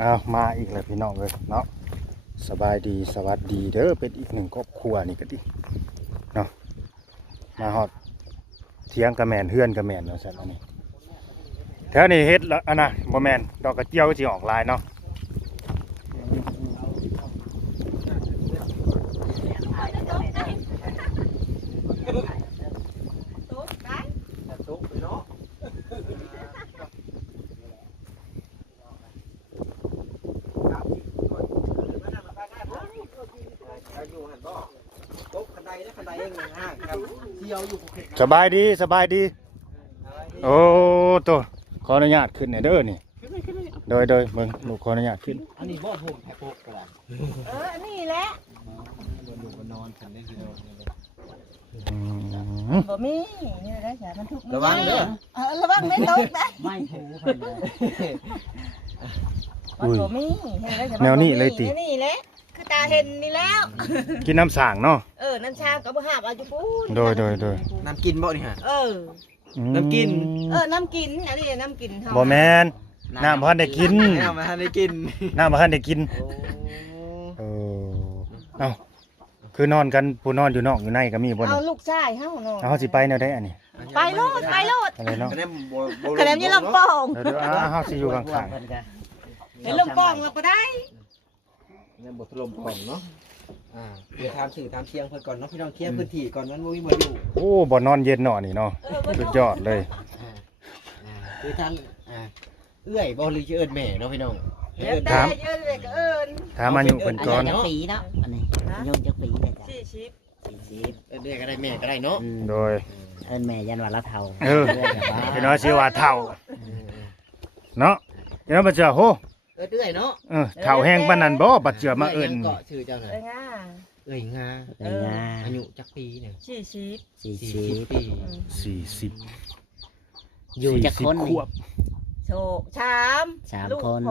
อ้าวมาอีกแล้วพี่น้องเลยเนาะสบายดีสวัสดีเด้อเป็นอีกหนึ่งครอบครัวนี่ก็ดิเนาะมาฮอดเถียงกระแมนเฮือนกระแมนเนาะสัตว์อันนี้แถวนี้เฮ็ดละอันน่ะบ่แม่นดอกกระเจียวสิออกลายเนาะสบายดีสบายดีโอ้ตัวขออนุญาตขึ้นหน่อยเด้อนี่โดยเบิ่งลูกขออนุญาตขึ้นอันนี้บ่ผมแพ้โป๊กกระดาษนี่แหละดูมันนอนกันได้ทีเดียวบ่มีนี่ได้จ้ะมันทุกระวังเด้อระวังไม่ตกได้ไม่ถูกเพิ่นเลยมันบ่มีได้จ้ะ แนวนี้เลยตินี่แหละคือตาเห็นนี่แล้วกินน้ำส่างเนาะน้ำชาก็บ่หาบเอาอยู่ปูนโดยน้ำกินบ่นี่ฮะน้ำกินน้ำกินอันนี้น้ำกินเฮาบ่แม่นน้ำบ่ทันได้กินน้ำบ่ทันได้กินน้ำบ่ทันได้กินเอ้าคือนอนกันผู้นอนอยู่นอกอยู่ในก็มีบ่นี่เอาลูกชายเฮาเนาะเฮาสิไปแนวใดอันนี้ไปโลดอะไรเนาะคะแนนนี่ลำปอง เดี๋ยวเฮาสิอยู่ข้างๆเห็นลำปองเราก็ได้เนี่ยบ่ถล่มก่อนเนาะเดี๋ยวถามสื่อถามเชียงเพิ่นก่อนเนาะพี่น้องเคลียร์พื้นที่ก่อนนั้นบ่มีบ่อยู่โอ้บ่นอนเย็นเนาะนี่เนาะสุดยอดเลยคือทางเอื้อยบ่หรือจะเอิ้นแม่เนาะพี่น้องถามอายุเพิ่นก่อนจักปีเนาะอันนี้อายุจักปีเลยจ้ะ40เอิ้นแม่ก็ได้แม่ก็ได้เนาะโดยเอิ้นแม่ยันว่าละเฒ่าพี่น้องชื่อว่าเฒ่าเนาะเดี๋ยวมาเจอโหเอื้อยเนาะเฒ่าแห้งปานนั้นบ่บัดเจือมาเอิ้นเกาะชื่อเจ้าน่ะเอ้ยงาอายุจักปีเนี่ย40ปี40อยู่จักคนนี่โชค3คน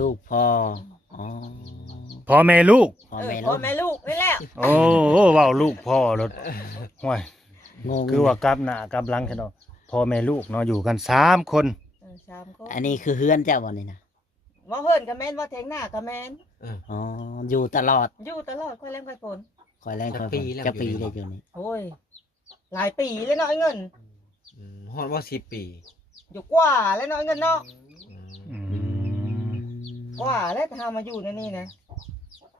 ลูกพ่อพ่อแม่ลูกพ่อแม่ลูกนี่แหละโอ้เว้าลูกพ่อรถห้วยคือว่ากลับหน้ากลับหลังแค่เนาะพ่อแม่ลูกเนาะอยู่กัน3คน3คนอันนี้คือเฮือนเจ้าบ่นี่นะว่าเฮิรนก็แม่นว่าเทงหน้าก็แม่นอยู่ตลอดค่อยแรงค่อยฝนค่อยแรงค่อยฝนจะปีได้อยู่นี่โอ้ยหลายปีแล้วเนาะเงินฮอดว่า10 ปีอยู่กว่าแล้วเนาะเงินเนาะกว่าแล้วถ้ามาอยู่ในนี่นะ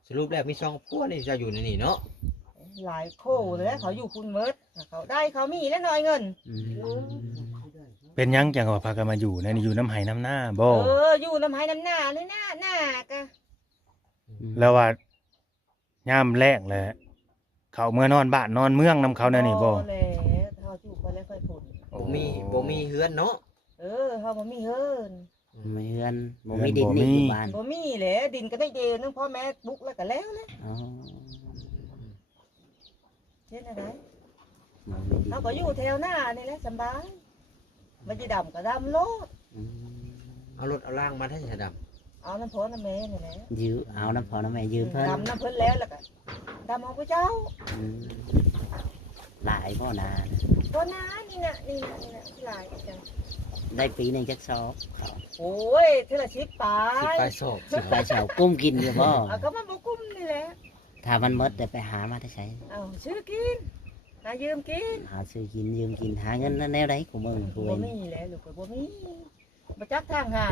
สรุปแล้วมี2ผัวนี่จะอยู่ในนี่เนาะหลายโคเลยเขาอยู่คุณเมิดเขาได้เขามีแล้วเนาะเงินเป็นยังจังว่าพากันมาอยู่ในนี่อยู่น้ำไหน้ำหน้าบ่อยู่น้ำไหน้ำหน้านี่หน้ากะแล้วว่ายามแรกแหละเขาเมื่อนอนบ้านนอนเมืองนำเขานั่นนี่บ่เขาอยู่ไปแล้วค่อยผลบ่มีเฮือนเนาะเขาบ่มีเฮือนไม่เฮือนบ่มีดินนี่อยู่บ้านบ่มีแหละดินก็ได้เดนึงพ่อแม่บุกแล้วก็แล้วนะเช่นอะไรเขาก็อยู่แถวหน้านี่แหละสบายมันจะดำก็ดำโลดเอารถเอาล่างมาให้จะดำเอาน้ำพ่อน้ำแม่นี่แหละเอาน้ำพ่อน้ำแม่ยืมเพิ่นดำน้ำเพิ่นแล้วก็ดำเอาพระเจ้าหลายพ่อนาพ่อนานี่นะหลายจังได้ปีนึงจักซอกโอ้ยเท่า10 ปลาย10 ปลายกุ้มกินอยู่บ่ก็มันบ่กุ้มนี่แหละถ้ามันหมดแต่ไปหามาได้ใช้ซื้อกินหายืมกินหาซื้อกินยืมกินหาเงินแนวใดกูมึงกูบ่มีแหละลูกก็บ่มีบ่จักทางหา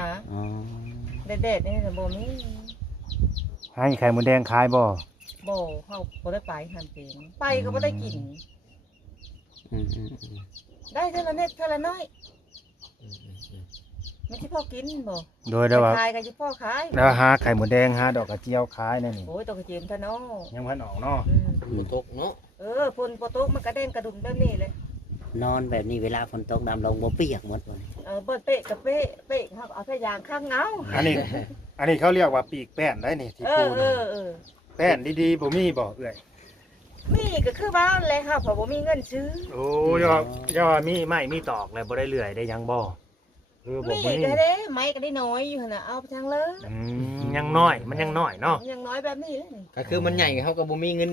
เด็ดๆนี่บ่มีให้ไข่มดแดงขายบ่เฮาบ่ได้ไปหั่นเป็นไปก็บ่ได้กินได้เท่าละเม็ดเท่าละน้อยไม่ใช่พ่อกินบ่โดยว่าขายก็สิพ่อขายแล้วหาไข่มดแดงหาดอกกระเจียวขายนั่นนี่โอ้ยดอกกระเจียวท่านเนาะยังพันออกเนาะฝนตกเนาะฝนบ่ตกมันก็เด้งกระดุมแบบนี้เลยนอนแบบนี้เวลาฝนตกดำลงบ่เปียกหมดบ่บ่เป๊ะกับเป๊ะครับเอาพยางข้างเงาอันนี้เขาเรียกว่าปีกแป้นได้นี่ที่ปูแป้นดีๆบ่มีบ่เอื้อยมีก็คือบ้านเลยค่ะเพราะบ่มีเงินซื้อโอ้ยอมีไม้มีตอกแล้วบ่ได้เลื่อยได้ยังบ่บ่มีก็ได้ไม้ก็ได้น้อยอยู่หั่นน่ะเอาไปทางเลยยังน้อยมันยังน้อยเนาะยังน้อยแบบนี้เลยก็คือมันใหญ่เฮาก็บ่มีเงิน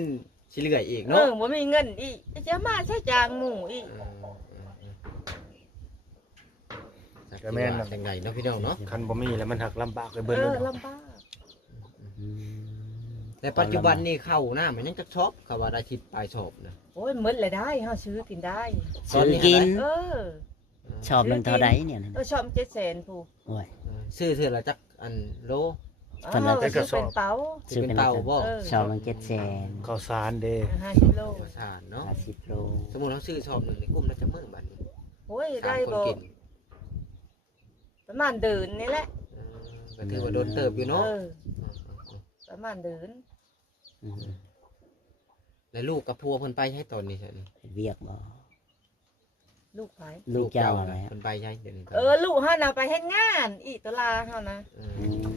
สิเลื่อยอีกเนาะบ่มีเงินอีกจะมาใช้จางหมู่อีก ก็แม่น จังไดเนาะพี่น้องเนาะ คันบ่มีแล้วมันหักลำบากไปเบิด เอ เล อย ลำบาก อืม แต่ปัจจุบันนี่เข้าหน้ามันยังจักชอบเขาว่าได้ทิศปลายชอบนะ โอ้ยหมดเลยได้เฮาซื้อกินได้ ซื้อกิน เออ ชอบหนึงเท่าใดเนี่ยนะ ชอบ700,000ผู้ โอ้ย ซื้อเทื่อละจักอันโล เพิ่นละ ซื้อเป็นเป๋า ซื้อเป็น เป่าบ่ เออ ชอบหนึง700,000 ข้าวสารเด้ 50โล ประสานเนาะ 50โล สมมุติเราซื้อชอบหนึงในกลุ่มละจักมื้อบัดนี้ โอ้ย ตา ได้ มคน บ่ กิน ประมาณเดือนนี่แหละ ก็ถือว่าโดนเติบอยู่เนาะ เออประมาณเดือน อืม แล้วลูกกับพัวเพิ่นไปใช้ตอนนี้ใช่นี่ เฮ็ดเวียกบ่ ลูกไผ ลูกเจ้าอะไร เพิ่นไปใช้เดี๋ยวนี้ ลูกเฮาน่ะไปเฮ็ดงานอีตลาเฮานะ เอ อื อ ม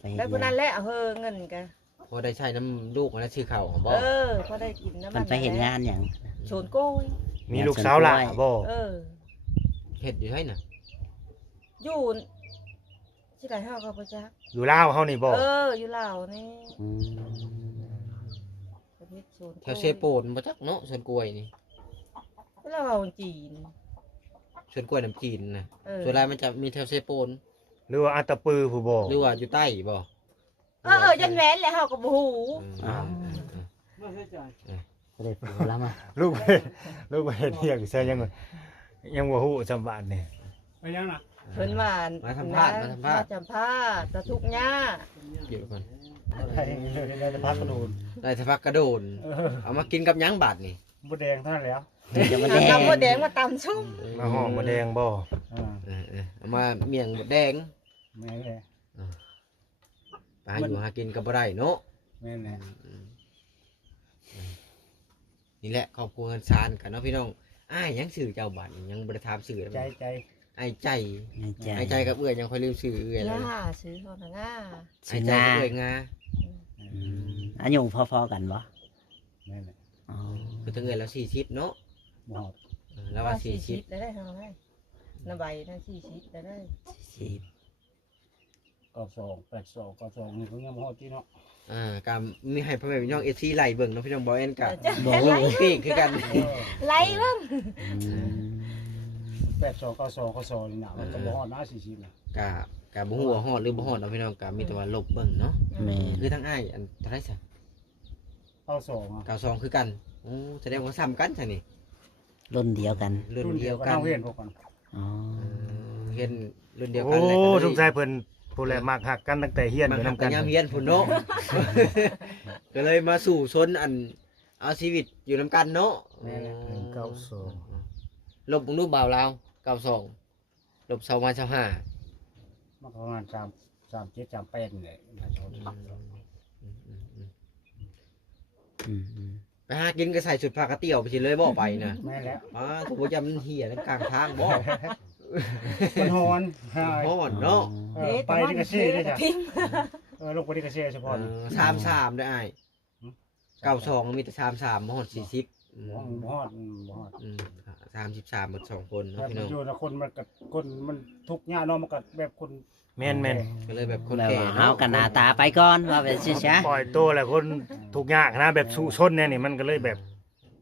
ไปเฮ็ด แล้วผู้นั้นแหละเอาเงินกะ พอได้ใช้น้ำลูกแล้วชื่อเขาของบ่ พอได้กินน้ำ เพิ่นไปเฮ็ดงานหยัง โชนโก้ย มีลูกสาวหล่ะบ่ เออ เฮ็ดอยู่ใช่น่ะ อยู่ที่ไหนเฮาก็บ่จัก อยู่ลาวเฮานี่บ่ อยู่ลาวนี่ อืม ประเทศโชน แถวเซโปนบ่จักเนาะสวนกล้วยนี่ แล้วเอาจีน สวนกล้วยน้ำจีนน่ะ เออ ส่วนใหญ่มันจะมีแถวเซโปน หรือว่าอัตตปือผู้บ่ หรือว่าอยู่ใต้บ่ ยันแหวนแหละเฮาก็บ่ฮู้ อ้าว บ่ได้พูดแล้วมา ลูกไปลูกไปเฮ็ดเวียกซะยังบ่ฮู้จำบาดนี่ ไปยังน่ะ เพิ่นว่า มาสัมภาษณ์ มาสัมภาษณ์ตะทุกข์ยาก เดี๋ยวก่อน ได้พักกระโดด ได้ทะพักกระโดน เอามากินกับหยังบาดนี่ บดแดงเท่านั้นแล้ว จะมา เอา แดง ตำบ่แดงมาตำชุ่ม มาห้องมาแดงบ่ เอามาเมี่ยงบดแดง แม่เลย ไปหาอยู่หากินกับบ่ได้เนาะ แม่เลย นี่แหละครอบครัวเงินซานกันเนาะพี่น้องอ้ายยังสื่อเจ้าบัตรยังบ่ได้ถามสื่อเลย ใจใจ ไอ้ใจ ใจ ไอ้ใจกับเอื้อยยังค่อยลืมสื่อเอื้อยเลย ง่าซื้อเฮาน่ะง่า ไอ้ใจกับเอื้อยงา อายุพอๆกันบ่ แม่เลย อ๋อ คือตั้งเอื้อยแล้ว40เนาะ บ่หอด แล้วว่า40 ได้เฮาได้น้ำใบนั่น40ได้ สิบ 92 82 92นี่เขายังบ่หอดที่เนาะ ก็มีให้พ่อแม่พี่น้อง FC ไล่เบิ่งเนาะพี่น้องบ่แอนกับ บ่ ปีกคือกัน ไล่เบิ่ง 82 92 92นี่น่ะมันก็บ่หอดนะ40น่ะ กะบ่ฮู้ว่าฮอดหรือบ่ฮอดเนาะพี่น้องก็มีแต่ว่าลบเบิ่งเนาะ แม่ คือทั้งอ้ายอันเท่าไหร่ซะ 92อ่ะ 92คือกันโอ้แสดงว่าซ้ำกันซะนี่ รุ่นเดียวกัน รุ่นเดียวกัน เฮาเห็นพวกกัน อ๋อ เห็นรุ่นเดียวกั โอ้ นเลยก็เลย สงสัยเพิ่นผู้แลมักหักกันตั้งแต่เฮียน มัน อยู่ ทำ นำ กั กัน น ยามเฮียนพุ่นเนาะ ก็เลยมาสู่ชนอันเอาชีวิตอยู่นํกันเนาะ 192 ลบบ่รู้บ่าวลาว92ลบ2มา25 มันก็ประมาณ37 38นี่แหละน่าจะ อืม ไปหากินก็ใส่ชุดผ้ากระเตี้ยวไปสิเลยบ่ไปนะ แม่แล้ว ถูกจำมันเหี่ยกลางทางบ่ มันหอน ฮ้อนเนาะ ไปนี่ก็เซ่ได้จ้ะ ทิม ลงไปนี่ก็เซ่เฉพาะ 33ได้อ้าย92มีแต่33บ่ฮอด40 บ่หอดบ่หอด 33หมด2คนเนาะ แต่ พี่ มั น้ น อง อยู่นะคนมันก็คนมันทุกข์ยากเนาะมันก็แบบคน แม่น ก็เลยแบบคน แล้ว แก่ เอากันหน้าตาไปก่อนว่าเป็นซื่อซะ ปล่อยโตแล้วคนทุกข์ยากนะแบบสู้ชนเนี่ยนี่มันก็เลยแบบ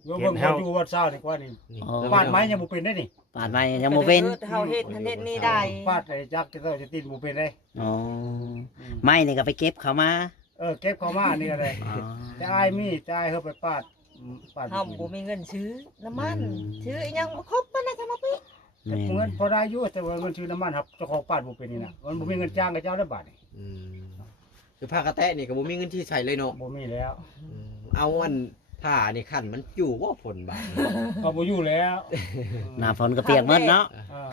โยมเบิ่งเขาอยู่วัดเช้านี่กว่านี่ อ๋อ ปาดไม้ยังบ่เป็นได้นี่ ปาดไปยังบ่เป็น เฮาเฮ็ดนี่ได้ ปาดไอ้จักจะจะติดบ่เป็นได้ อ๋อไม่นี่ก็ไปเก็บเขามา เก็บเข้ามานี่ก็ได้ อ๋อ แต่อายมีจ่ายเฮาไปปาด เฮาบ่มีเงินซื้อน้ำมันซื้ออีหยังบ่ครบปานนั้นจะมาปิ แม่ เงิน น พอได้อยู่แต่ว่าเงินซื้อน้ำมันครับเจ้าของปาดบ่เป็นนี่น่ะมันบ่มีเงินจ้างกับเจ้าได้บาทนี่ คือผ้ากระแตะนี่ก็บ่มีเงินที่ใช้เลยเนาะ บ่มีแล้ว เอาอันผ้านี่คั่นมันอยู่บ่ฝนบาด ก็บ่อยู่แล้ว หน้าฝนก็เปียกหมดเนาะ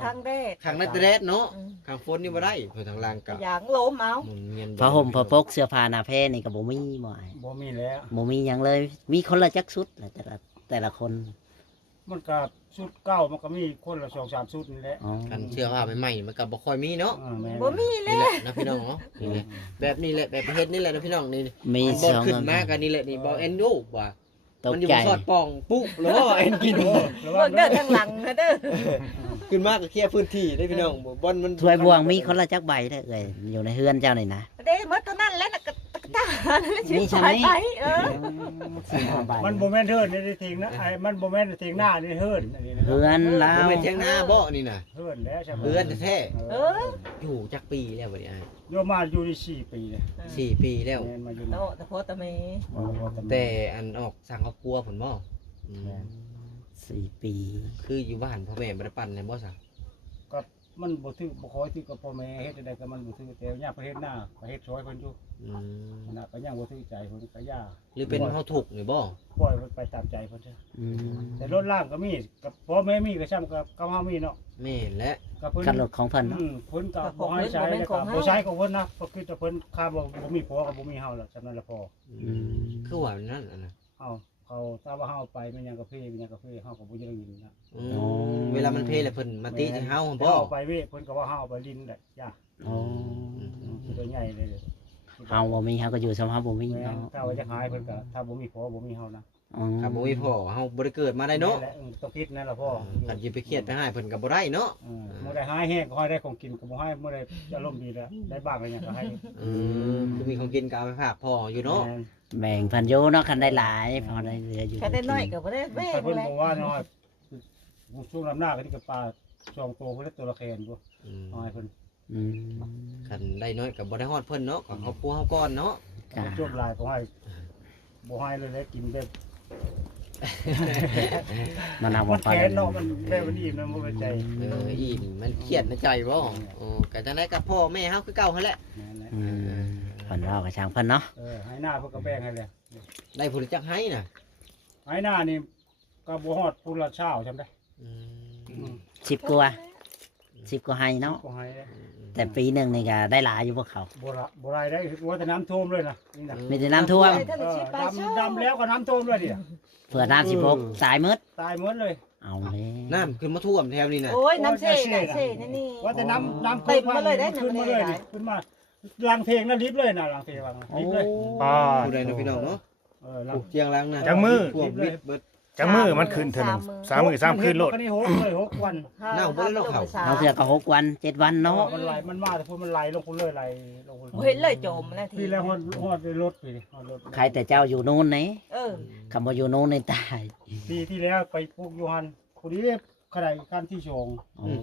ทางแดด ข้างนั้นแดดเนาะข้างฝนนี่บ่ได้เพิ่นทางล่างก็ อย่างโลมเอา หมุนเวียน ผ้าห่มผ้าปกเสื้อผ้าหน้าแพรนี่ก็บ่มีบ่อ้าย บ่มีแล้ว บ่มีหยังเลย มีคนละจักชุดแหละแต่ละคน มันก็ชุดเก่ามันก็มีคนละ2-3ชุดนี่แหละ อ๋อ กันเสื้อผ้าใหม่ๆมันก็บ่ค่อยมีเนาะ แม่ บ่มีเล นี่ ย แหละนะพี่น้องเนาะนี่แหละแบบนี้แหละแบบประเฮ็ดนี่แหละนะพี่น้องนี่ มี บอ ส ล อง ขึ้นมากันนี่แหละนี่บอลเอ็นดูว่า ตก มันอยู่ ใจ บนสอดป่องปุ๊บแล้วก็เอ็นกิน ระ เบิ่ วัง ง เด้ เด้ อ อทางหลังนะเด้อ ขึ้นมาก็เคลียร์พื้นที่ได้พี่น้องบอลมัน ถ้วยบวงมีคนละจักใบได้อเอ้ยอยู่ในเฮือนเจ้านี่นะ เด้หมดเท่านั้นแหล้วน่ะก็ ตาชิบหายไปเออ สิเอาไป มันบ่แม่นเฮิรนในเถียงนะไอ้มันบ่แม่นเถียงหน้านี่เฮิรนอันนี้นะ เฮือนเรา บ่แม่นเที่ยงหน้าบ่นี่น่ะ เฮิรนแล้วใช่ไหม เพื่อนแท้ เออ ๆอยู่จักปีแล้วบัดนี้อ้าย โยมมาอยู่ที่4 ปีเลย 4 ปีแล้ว แม่นมาอยู่ โตแต่พอตะเม แต่อันออกสั่งครอบครัวผลบ่อืม 4 ปี คืออยู่บ้านพ่อแม่บ่ได้ปั่นเลยบ่ซะ ก็มันบ่ถือบ่คอยถือกับพ่อแม่เฮ็ดได้ก็มันบ่ถือแต่ยามไปเฮ็ดหน้าไปเฮ็ดซอยเพิ่นอยู่ อืม น่ะก็ยังบ่ถือใจเพิ่นก็ย่า หรือเป็นเฮาถูกนี่บ่ ปล่อยมันไปตามใจเพิ่นซะ อืม แต่รถล่างก็มีกับพ่อแม่มีก็ซ้ำกับเฮามีเนาะ แม่นและ กับเพิ่น คันรถของเพิ่นเนาะ เพิ่นก็บ่ให้ใช้แล้วก็บ่ใช้ของเพิ่นนะก็คือแต่เพิ่นค่าบ่มีผัวก็บ่มีเฮาแล้วจำนั้นละพอ อืม คือว่านั่นน่ะนะ เฮาเขาถ้าว่าเฮาไปมันยังกาแฟมันยังกาแฟเฮาก็บ่ยังยินนะ อืมเวลามันเพลแล้วเพิ่นมาติที่เฮาบ่ เฮาไปเว้เพิ่นก็ว่าเฮาไปลินได้ย่า โอ้ คือตัวใหญ่เลย เฮาบ่มีเฮาก็อยู่สำเฮาบ่มี แม่น เนาะ ถ้าว่าจะหายเพิ่นก็ถ้าบ่มีผัวบ่มีเฮานะ อืม ถ้าบ่มีพ่อเฮาบ่ได้เกิดมาได้เนาะ แหละต้องคิดนั่นล่ะพ่อ คันสิไปเครียดไปหายเพิ่นก็บ่ได้เนาะ มื้อได้หายแห้งก็ให้ได้ของกินก็บ่ให้มื้อได้อารมณ์ดีแล้วได้บ้างอะไรหยังก็ให้ คือมีของกินก็เอาไปฝากพ่ออยู่เนาะ แบ่งเพิ่นอยู่เนาะคันได้หลายพอได้เหลืออยู่ แค่ได้น้อยก็บ่ได้แม่ เพิ่น แหละ บอกว่าน้อยช่วงลำหน้าก็ที่กับปลาช่องโตเพิ่นตัวละแคนบ่ อืม น้อยเพิ่น อืม คันได้น้อยก็บ่ได้ฮอดเพิ่นเนาะก็ครอบครัวเฮาก่อนเนาะ จ้ะ ช่วงลายบ่ให้บ่ให้เลยแล้วกินได้ มันเอาบ่ มัน ไป แขนเนาะมันแม่มันอิ่มนะบ่เป็นใจ อิ่มมันเครียดในใจบ่ก็จังได๋กับพ่อแม่เฮาคือเก่าหั่นแหละ นั่นแหละ อืมเพิ่นเว้ากับช่างเพิ่นเนาะ ให้หน้าเพิ่นก็แบ่งให้เลย ได้ผู้จักให้น่ะ ให้หน้านี่ก็บ่ฮอดพุ่นละเช้าจำได้ 10กว่า10กว่าให้เนาะ ก็ให้ แต่ปีหนึงนี่ก็ได้หลายอยู่พวกเขา บ่ได้ได้ว่าแต่น้ำท่วมเลยนะนี่นะ มีแต่น้ำท่วม ดำแล้วก็น้ำท่วมด้วยดิ เผื่อน้ำ16ตายหมด ตายหมดเลย เอาเลย น้ำขึ้นมาท่วมแถวนี้น่ะ โอ้ยน้ำเซ่นี่ ว่าแต่น้ำ เต็มมาเลยได้ ขึ้นมาเลยขึ้นมาลังเพลงนั่นลิฟเลยนะลังเพลงลิฟเลย ป้า ผู้ใดเนาะพี่น้องเนาะ ลั ปลูกเจียงลังน่ะ จังมือ ท่วมมิดเบิด จังมือมันขึ้นเท่านึง3 มื้อ3คืนโลด ก็นี่6 วัน เราเทื่อก็6วัน7วันเนาะ มันไหลมันมาแต่พูดมันไหลลงพุ่นเลยไหลลงพุ่น เห็นเลยจมแล้วที พี่แล้วฮอดรถพี่ฮอดรถ ใครแต่เจ้าอยู่นู่นนี่ เออ คำว่าอยู่นู่นนี่ตาย ปีที่แล้วไปปลูกยูฮันคนนี้ขนาดการที่ชง อ๋อ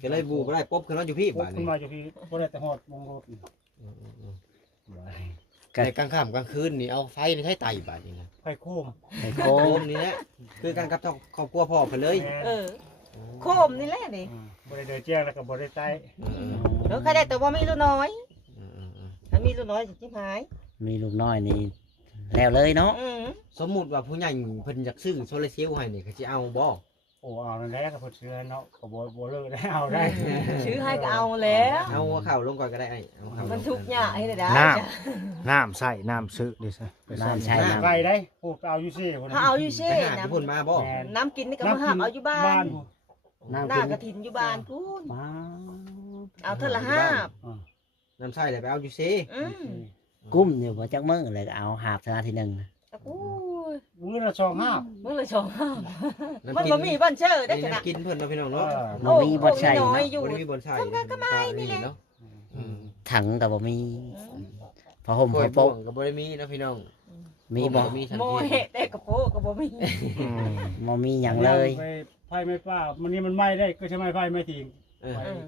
ก็เลยบูบ่ได้ปบขึ้นมาอยู่พี่ ปลูก บาด ขึ้ นี้ นมาอยู่พี่บ่ได้แต่ฮอดวงรถ ในกลางค่ำกลางคืนนี่เอาไฟนี่ให้ไตบาดนี้นะ ไฟโคม ไอ้โค โค ม มนี่แหละคือการกับครอบครัวพ่อเพิ่นเลย เออโคมนี่แหละนี่ บ่ได้เดินแจ้งแล้วก็บ่ได้ใต้ แล้วใครได้แต่ว่ามีลูกน้อยถ้ามีลูกน้อยสิจิหาย มีลูกน้อยนี่แล้วเลยเนาะ สมมุติว่าผู้ใหญ่เพิ่นอยากซื้อโซลาร์เซลล์ให้นี่เขาสิเอาบ่ โอ้เอานั่นแหละก็เพิ่นซื้อเนาะก็บ่เลิกได้เอาได้ ซื้อให้ก็เอาแล้ว เอาข้าวลงก่อนก็ได้ไอ้เอาข้าว มันทุกอย่างให้ได้ น้ำใส่น้ำซื้อดิซะ น้ำใช่ ไก่ได้ปลูกเอาอยู่ซี่พุ่น ถ้าเอาอยู่เช่ ไปหา น้ ที่เพิ่นมาบ่ ำน้ำกินนี่ก็มาหาเอาอยู่บ้าน น้ำ หน้า กิน กระถินอยู่บ้านพูน ว้าว เอาเท่าละห้า น้ำใส่เลยไปเอาอยู่ซิ กุ้มอยู่บ่จักมื้อเลยก็เอาหาบเท่าทีหนึง อู้ มื้อละ2-5 มึงเลยชองมันบ่มีบ้านเชื่อได้ขนาด น้ำกินเพิ่นเนาะพี่น้องเนาะ บ่มีบ่ใช่ น้อย เนาะ อยู่ บ่ได้มีบ่อนใส่เนาะ ถังก็บ่มีผ้าห่ม โอ้ ผ้าย โป่ โป๊ะ งก็บ่ได้มีนะพี่น้อง มีบ่ มีทัน โม ที เหแต่กระโปงก็บ่มี บ่มีหยังเลย ไฟไม่ป้ามันนี่มันไหม้ได้ก็ใช่ไหมไฟไม่ทิ้ง เออ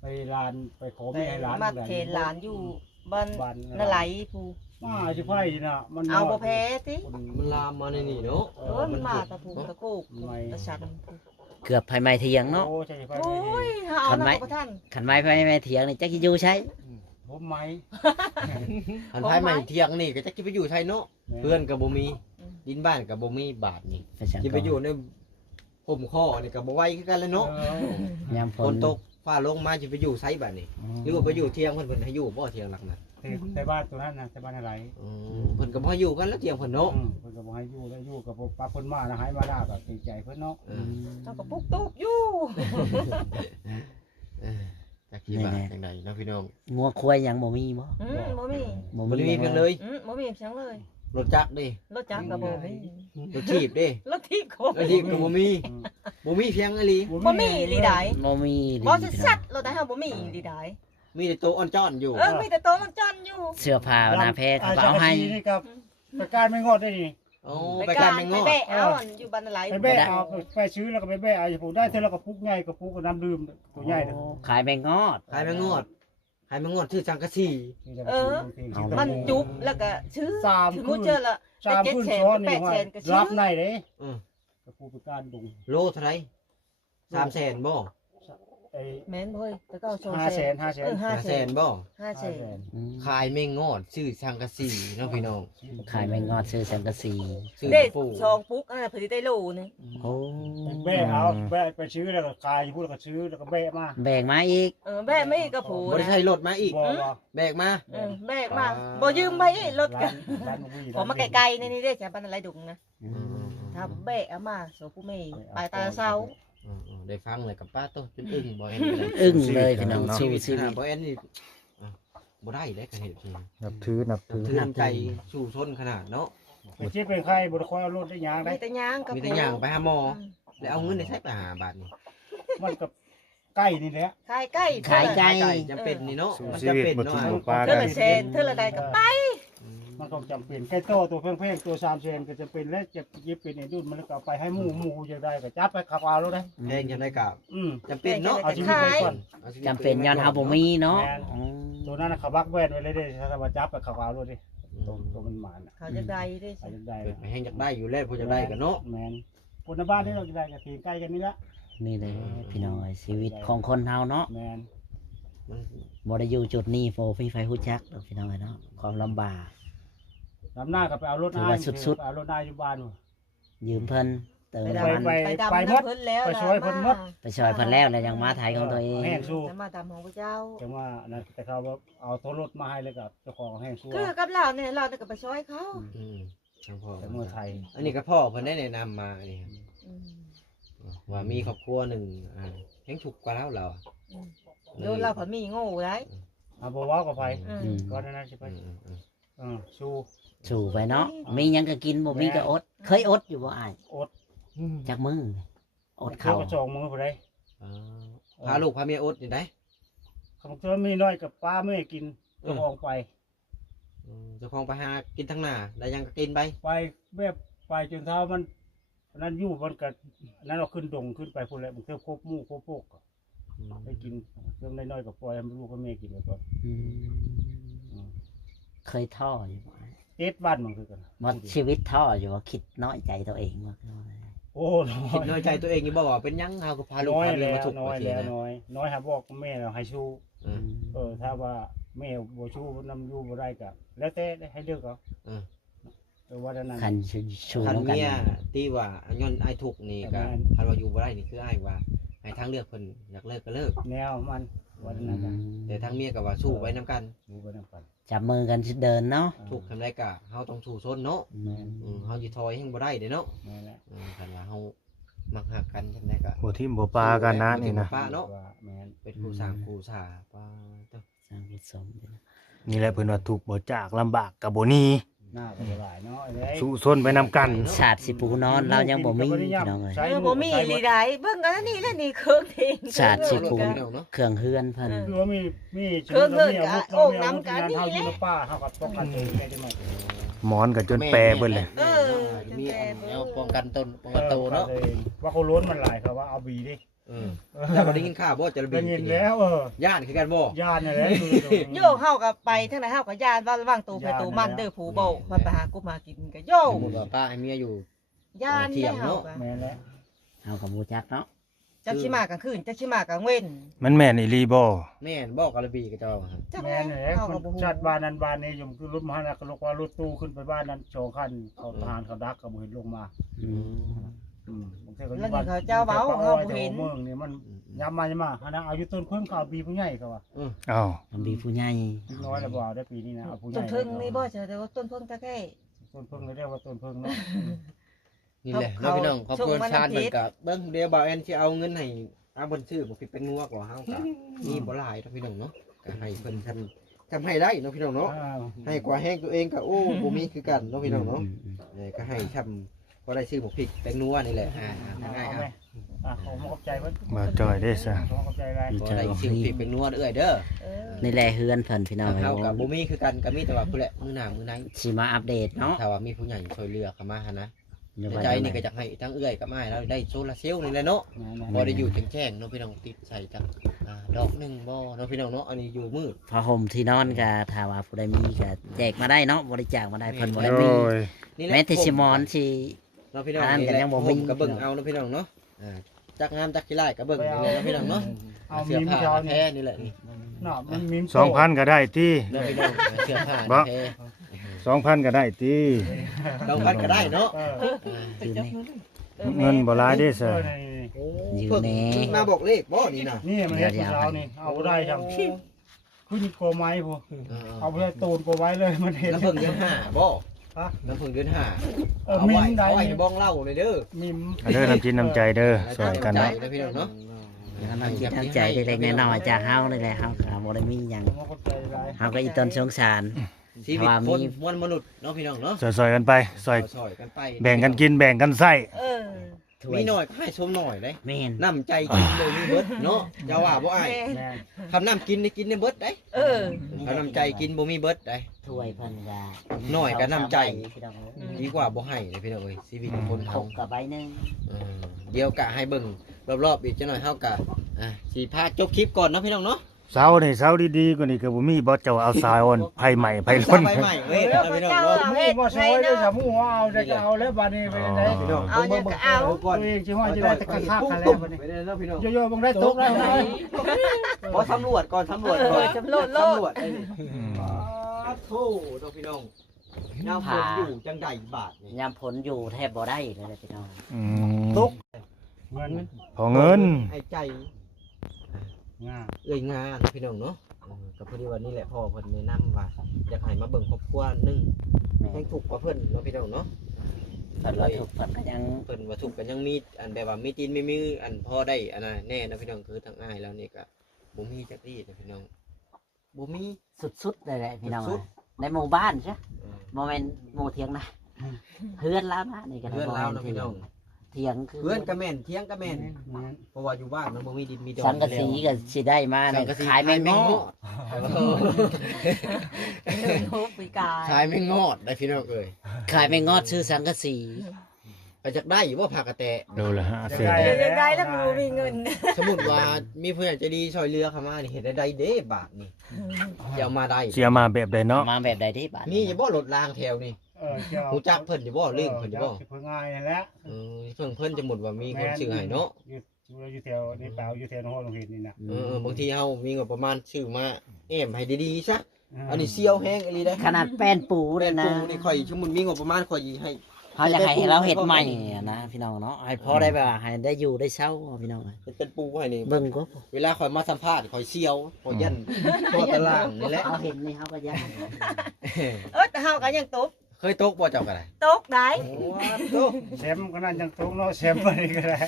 ไปลานไปขอมีให้ร้าน มาเทหลานอยู่บ้านนาไหลผู้ มาสิไฟน่ะมัน เอาบ่แพ้ติ มันลามมาในนี่เนาะ โอ้ยมันมาตะพูตะโกกตะชัน เกือบภายในเถียงเนาะ โอ้ใช่ไฟ โอ้ ไม่ทิ้ง ยหาเอาน้ำบ่ท่าน ขันไม้ภายในเถียงนี่จักสิอยู่ใช้ ผมไหม หันท้ายใหม่เที่ยงนี่ก็จะไปอยู่ไทยเนาะเพื่อนก็บ่มีดินบ้านก็บ่มีบาทนี่ ไปสั่ง สิไปอยู่ในห่มข้อนี่ก็บ่ไหวคือกันแล้วเนาะ ยามฝ ฝ น นตกฟ้าลงมาสิไปอยู่ไสบาดนี่หรือว่าไปอยู่เที่ยงเพิ่นให้อยู่บ่เที่ยงหลักน่ะ ใส่บ้านตัวนั้นนะใส่บ้านอะไร เพิ่นก็บ่ให้อยู่กันแล้วเที่ยงเพิ่นเนาะ เพิ่นก็บอกให้อยู่แล้วอยู่กับป้าเพิ่นมานะให้มาด่าก็ตีใจเพิ่นเนาะ เอาก็ปุกตุกอยู่ จักสิบาทจังได๋เนาะพี่น้อง งัวควายหยังบ่มีบ่ บ่มี บ่ได้มีเพิ่นเลย บ่มีเสียงเลย รถจักรดิ รถจักรก็บ่มี รถถีบดิ รถทิพย์ก็ รถถีบก็บ่มีบ่มีเพียงอีหลี บ่มีลีได้ บ่มี บ่ชัดๆรถได้เฮาบ่มีลีได้ มีแต่ตัวอ่อนจ้อนอยู่ มีแต่โตมันจอนอยู่ เสื้อผ้าหน้าแพทย์เขาก็เอาให้ นี่ครับไปการไม่งอดได้นี่ โอ้ไปการไม่งอ ไปแบะเอาอยู่บ้านไหล ไปแบะเอาไปซื้อแล้วก็ไปแบะเอาอย่าผูกได้เท่าแล้วก็ปุกง่ายก็ปุกกับน้ำดื่มตัวใหญ่น่ะ ขายแมงงอด ขายไม่งอดชื่อสังกะสี มันจุบแล้วก็ชื่อ สาม ถึง คื กู น เจอละ สามคืนซ้อนนี่ว่า 800,000ก็ชื่อ รับในเด้ อืม กระปูไปการดุง โลเท่าไหร่300,000บ่ ไอ้ แม่นเฮ้ยแต่ก็เอาโชว์ 500,000 500,000บ่ 500,000 ขายไม่งอดชื่อสังกะสีเนาะพี่น้อง ขายแมงงอดซื้อสังกะสี ชื่อ เด็ ปู ชองปุ๊กอันนั้นเพิ่นสิได้โลนึง โอ้ แบะเอาแบะไปซื้อแล้วก็ขายพูดแล้วก็ซื้อแล้วก็แบะมา แบ่งมาอีก แม่ไม่กระผู บ่ได้ใช้รถมาอีก บ่ว่า แบกมา แม่มาบ่ยืมไปรถกัน ร้านวี ขอมาไกลๆนี่เด้จ้ะบ้านไหลดุงนะถ้าแบะเอามาโสผู้เมย์ไปตาเซา ได้ฟังเลยกับป้าโตจนอึ้งบ่แอน อึ้งเลยพี่น้องสู้ชีวิต บ่แอนนี่บ่ได้ได้กันเห็น นับถือ ถือน้ำใจสู่ชนขนาดเนาะ ไปเจ็บเป็นไข้บ่ได้คอยเอารถได้ยางได้ มีแต่ย่างกับ มีแต่อย่างไปหาหมอแล้วเอาเงินได้ใช้ไปหาบาทนี่ มันก็ใกล้นี่แหละ ขายใกล้ ขายไก่ จำเป็นนี่เนาะ สู้ มัน ชี จำ วิต เป็น บ่ เนาะ ทิ้งบ่ปลา เท่า กัน ละเซนเท่าละใดกับไป มันก็จำเป็นใกล้โตตัวแพงๆตัว3เซนก็จะเป็นและจะยิบเป็นไอ้ดุนมันแล้วก็เอาไปให้หมู่จะได้ก็จับไปขับเอาแล้วได้ แดงยังได้กับ จำ จำเป็นเนาะ เอาชีวิตไปก่อน จำเป็นย้อนเฮาบ่มีเนาะ ตัวนั้นเขาบักแว่นไว้เลยเด้ถ้าว่าจับไปขับเอาแล้วดิตัวมันหมาน เขาจะได้ได้ อาจจะได้ เปิดไปแห้งอยากได้อยู่แล้วพอจะได้กันเนาะ แมนคนในบ้านนี่เราจะได้กับทีใกล้กันนี่ละ นี่เลยพี่น้องเอ้ยชีวิตของคนเฮาเนาะ แมน บ่ได้อยู่จุดนี้โฟฟีไฟฮู้จักดอกพี่น้องเอ้ยเนาะความลำบาก ลำหน้าก็ไปเอารถ ถือ นา ว่าสุดๆ เอารถนาอยู่บ้าน ยืมเพิ่นเติม ไป น้ำมัน ไปดำน้ำเพิ่นแล้ว ไปช่วยเพิ่นแล้วแล้วยังมาไทยของตัวเอง แห้งสู้ จะมาดำของพระเจ้า จังว่านะแต่เขาเอาโทรรถมาให้เลยกับเจ้าของแห้งสู้ คือกับเราเนี่ยเราก็ไปช่วยเขา ทางพ่อ แต่เมื่อไทย อันนี้ก็พ่อเพิ่นได้แนะนำมาอันนี้ว่ามีครอบครัวหนึ่งแห้งถูกกว่าแล้วเรา โดนเราผันมีโง่ไร เอาบ่ว้าวกับไป อืม ก็นั้นสิไปสู้ สู่ไปเนาะมีหยังก็กินบ่มีก็อด เคยอดอยู่บ่อ้าย อด จักมื้ออด เขา ข้าว กระจองมือไปได้ พาลูกพาเมียอดอยู่ได้ เขาบอกว่ามีน้อยกับป้าไม่กินเจ้าของไป เจ้าของไปหากินทั้งหน้าได้ยังก็กินไป ไปแบบไปจนเท้ามันนั้นอยู่มันก็นั้นเราขึ้นดงขึ้นไปพุ่นแหละมันเที่ยวครบหมู่ครบพวกไปกินเรื่องน้อยๆกับปล่อยให้ลูกกับแม่กินไปก่อน อืมเคยท้ออยู่บ่ เอ็ดบ้านมันคือกัน บ่ชีวิตท้ออยู่บ่คิดน้อยใจตัวเองบ่ โอ้น้ คิด อย น้อยใจตัวเองอยู่บ่ว่าเป็นยังเฮาก็พาลูก น้อย พาเมีย แล้ว มาถูก น้อย ที แล้ว นะ น้อยหาบอกแม่เราให้ชู้ อืม ถ้าว่าแม่บ่ชู้นำอยู่บ่ได้ก็แล้วแต่ให้เลือกเอาว่านั้น คันชู คัน น้ำกัน เมียที่ว่าย้อนไอ้ทุกนี่ก็คันว่าอยู่บ่ได้นี่คืออ้ายว่าให้ทางเลือกเพิ่นอยากเลิกก็เลิก แนวมันว่านั้นนะ แต่ทางเมียก็ว่าสู้ไว้นํกัน อยู่บ่นำกัน จับมือกันสิเดินเนาะ ถูกทำได้ก็เฮาต้องสู้ซนเนาะเฮาสิถอยให้บ่ได้เด้เนาะ นั่นแหละ คันว่าเฮามักหักกันจังได๋ก็ บ่ทิ่มบ่ปลากันนะนี่นะ ป้าเนาะ ว่าแม่น เป็นคู่สร้างคู่สาป้าเจ้า สร้างผสม นี่แหละเพิ่นว่าทุกข์บ่จากลำบากก็บ่หนี หน้าก็บ่หลายเนาะไอ้ สู้ซนไปนำกัน ศาสตร์สิปูนอนเรายังบ่มีพี่น้องเอ้ย บ่มีลีได้เบิ่งกันนี่แล้วนี่เครื่องเอง ศาสตร์สิปู เนาะ เครื่องเฮือนเพิ่น คือว่ามี เครื่องเงินกับโอ่งน้ำกันนี่ เฮาอ แห ยู่ ละ ในป่าเฮาก็ป้องกันตัวเองได้ไหม หมอนก็จนแปรเบิดเลย มีแนวป้องกันตนป้องกันตัวเนาะ ว่าเขาล้วนมันหลายเขาว่าเอาบีดิ แล้วบ่ได้ยินข่าวบ่จะระเบี ได้ยินแล้วย่านคือกันบ่ ย่านนี่แหละ โยกเฮากับไปทั้งไหนเฮากับญาติว่าระวังตัวไปตัวมันเด้อผู้เบามาไปหากูมากินก็โย สมมุติว่าป้าให้เมียอยู่ ญาติเฮา แม่นแล้ว เฮาก็บ่จักเนาะ จักสิมากลางคืนจักสิมากลางเว้น มันแม่นอีหลีบ่ แม่นบอกกระบี่กับเจ้า จัก แม่นแล้ว เฮา ค ก็ น บ่ฮู้ ชาติบ้านนั้นบ้านนี้ยมคือรถมานะก็ลกว่ารถตู้ขึ้นไปบ้านนั้น2คันเขาทหารเขาดักก็บ่เห็นลงมาบางทีก็ แล้วนี่เขาเจ้าเว้าเฮาบ่เห็น เมืองนี่มันยามมาหานะเอาอยู่ต้นเพิ่งเขาปีผู้ใหญ่เขาว่า อ้าว มันมีผู้ใหญ่ น้อยแล้วบ่ได้ปีนี้นะเอาผู้ใหญ่ ต้นเพิ่งนี่บ่ใช่แต่ว่าต้นเพิ่งตะแค่ ต้นเพิ่งเรียกว่าต้นเพิ่งเนาะ นี่แหละน้องพี่น้องครอบครัวชาติเหมือนกับเบิ้งเดียวบ่าวแอนสิเอาเงินให้เอาบนชื่อบ่ผิดเป็นงัวกว่าเฮาก็มีบ่หลายเนาะพี่น้องเนาะก็ให้เพิ่นทำให้ได้เนาะพี่น้องเนาะให้กว่าแห้งตัวเองก็โอ้บ่มีคือกันเนาะพี่น้องเนาะก็ให้ท พอได้ชื่อหมกพริกแตงนัวนี่แหละง่าย เอา ๆ ไหม อ่ะ ขอมาขอบใจไว้ มาจอยได้ซะ ขอมาขอบใจไร พอได้ชื่อหมกพริกแตงนัวเอ้ยเด้อ เออ นี่แหละเฮือนเพิ่นพี่น้อง เฮากับบ่มีคือกันก็มีแต่ว่าผู้แหละมื้อหน้ามื้อไหน สิมาอัปเดตเนาะ ถ้าว่ามีผู้ใหญ่ช่วยเหลือเข้ามาหั่นนะ อย่าว่า ใจนี่ก็อยากให้ทั้งเอื้อยกับไม้เราได้โซลาร์เซลล์นี่แหละเนาะบ่ได้อยู่แจ้งๆเนาะพี่น้องติดใส่จักดอกหนึงบ่เนาะพี่น้องเนาะอันนี้อยู่มืด ผ้าห่มที่นอนก็ถ้าว่าผู้ใดมีก็แจกมาได้เนาะบริจาคมาได้เพิ่นบ่ได้ โด มี ย นี่แหละ แม้แต่สิมอนสิ เนาะพี่น้อง อันนั้นก็ยังบ่มี ผมก็เบิ่งเอาเนาะพี่น้องเนาะจักงามจักขี้ลายก็เบิ่งนี่แหละเนาะพี่น้องเนาะ เอา เสื้อ มีม ผ้า เช้า แพ้ นี่ นี่แหละนี่ เนาะมันมีม 2,000ก็ได้ติ เนาะพี่น้องเสื้อผ้า บ่ แพ้ 2,000ก็ได้ติ ต้องพันก็ได้เนาะ เออ อยู่ใน เงินบ่หลายเด้ซะ อยู่ เพิ่ง แน่ มาบอกเลขบ่นี่น่ะ นี่มันเฮ็ดเช้านี่เอาบ่ได้จังขึ้นโกไม้พวกเอาไปตูนโกไว้เลยมันเห็น น้ำเพิ่งเดือนห้าบ่ ฮะ น้ำเพิ่งเดือนห้า มิ ไว้ มได้ เอาไว้ให้บ้องเล่าเลยเด้อ มิม เอาเด้อน้ำจิตน้ำใจเด้อสวยกันเนาะ ใจพี่น้องเนาะ กำลังคิดน้ำใจเล็กๆน้อยๆจากเฮานี่แหละเฮาก็บ่ได้มีหยัง ขอมาขอบใจหลาย เฮาก็อีตนสงสาร ชีวิต ว่ามี คนมวลมนุษย์เนาะพี่น้องเนาะ สวยๆกันไปสวย ซอยกันไป แบ่งกันกินแบ่งกันใส่ เออ ถ้วย มีหน่อยก็ให้ชมหน่อยเลย แม่น น้ำใจกินเลยมีเบิดเนาะอย่าว่าบ่อ้าย แม่ แม่ คำน้ำกินได้กินได้เบิดได้ เออ คำน้ำใจกินบ่มีเบิดได้ ถ้วยเพิ่นก็ น้อยก็น้ำใจ พี่น้อง ดีกว่าบ่ให้เลยพี่น้องเอ้ยชีวิตคน ข เฮา กกับใบหนึง เดี๋ยวกะให้เบิ่งรอบๆอีกจังหน่อยเฮากะสิพาจบคลิปก่อนเนาะพี่น้องเนาะ เสานี่เสาดีๆกว่านี้ก็บ่มีบ่เจ้าเอาสายอ่อนไผใหม่ไผล้น ไปใหม่เว้ยพี่น้องเนาะ หมูมาซอยได้สามหมูเอาได้ก็เอาแล้วบัดนี้ไปได้ พี่น้อง เอาเนี่ยก็เอา ตัวเองสิว่าจะได้แต่กระคักกันแล้วบัดนี้ ไปได้แล้วพี่น้อง โยๆบังได้ตกได้ไหม บ่สำรวจก่อนสำรวจก่อน จำโลดโลด สำรวจได้นี่โธ่น้องพี่น้องน้ำฝนอยู่จังใดบาทนี่ ยามผลอยู่แทบบ่ได้เลยนะพี่น้อง ตุก เงิน พอเงิน ไอ้ใจ งา เอ้ยงานพี่น้องเนาะก็พอดีวันนี้แหละพ่อเพิ่นแนะนำว่าอยากให้มาเบิ่งครอบครัวหนึง แม่ ให้ถูกกว่าเพิ่นเนาะพี่น้องเนาะ เพิ่นว่าทุกข์เพิ่นก็ยัง เพิ่นว่าถูกกันยังมีอันแบบว่ามีตีนไม่มีอันพอได้อันน่ะแน่นะพี่น้องคือทางอ้ายแล้วนี่ก็บ่มีจักดีนะพี่น้องบ่มี สุดๆเลยแหละพี่น้อง สุด ในหมู่บ้านใช่โมเมนต์หมู่เถียงนะเพื่อนแล้วนะนี่ก็ เพื่อนเรานะพี่น้อง เถียงคือ เพื่อนก็แม่นเที่ยงก็แม่นเพราะว่าอยู่บ้านมันบ่มีดินมีดอน สังกะสีก็สิได้มา สั เนี่ย งกะสี ขายแมงงอ ทุบปีกาย ขายไม่งอดได้พี่น้องเอ้ย ขายแมงงอซื้อสังกะสี ก็จักได้อยู่บ่ผักกะแตะ ดูละฮะเสีย เดี๋ยวยังได้แล้วมันบ่มีเงิน สมมุติว่ามีผู้ใหญ่ใจดีช่วยเหลือเข้ามานี่เฮ็ดได้เด้บาทนี่จะเอามาได้ เสียมาแบบใดเนาะ มาแบบใดที่บ้าน มีอยู่บ่รถรางแถวนี่ เจ้า ฮู้จักเพิ่นอยู่บ่ลืมเพิ่นอยู่บ่ เพิ่นง่ายนั่นแหละ เพิ่นจะหมดว่ามีคนชื่อให้เนาะ อยู่แถวนี่เปล่าอยู่แถวน้องโรงเรียนนี่นะ บางทีเฮามีงบประมาณชื่อมาแอมให้ดีๆซะอันนี้เซียวแห้งอีหลีได้ ขนาดแป้นปู แม่ เลย น นะ ปูนี่ข่อยสมมุติมีงบประมาณข่อยให้ เขาอยากให้เราเห็ดใหม่อะนะพี่น้องเนาะให้พอได้แบบว่าให้ได้อยู่ได้เช่าพี่น้อง เป็นปูให้นี่ เบิ่งก็ เวลาข่อยมาสัมภาษณ์ข่อยเซียวข่อยยันตัวตารางนี่แหละ เอาเห็นนี่เขาก็ยัง แต่เฮาก็ยังตก เคยตกบ่เจ้าก็ได้ ตกได้ โอ้ แซมก็นั่นยังตรงเนาะแซมไปก็ได้